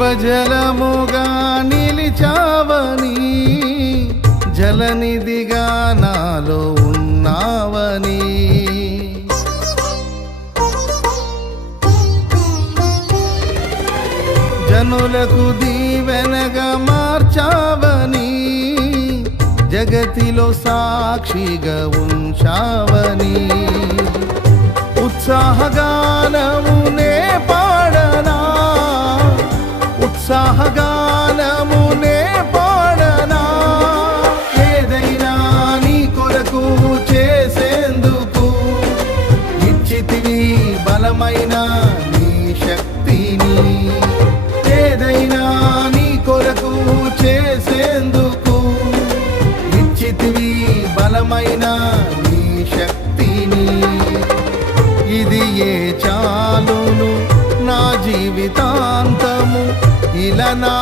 జీవజలముగా నిలిచావని, జలనిధిగా నాలో ఉన్నావని, జనులకు దీవెనగా మార్చావని, జగతిలో సాక్షిగా ఉంచావని, ఉత్సాహగానమునే పాడనా, ఉత్సాహగానమునే పాడనా, ఏదైనా నీ కొరకు చేసేందుకు ఇచ్చితివి బలమైన నీ శక్తిని, ఏదైనా నీ కొరకు చేసేందుకు ఇచ్చితివి బలమైన నీ శక్తిని, ఇది ఏ చాలును నా జీవితాంతము ఇలా నా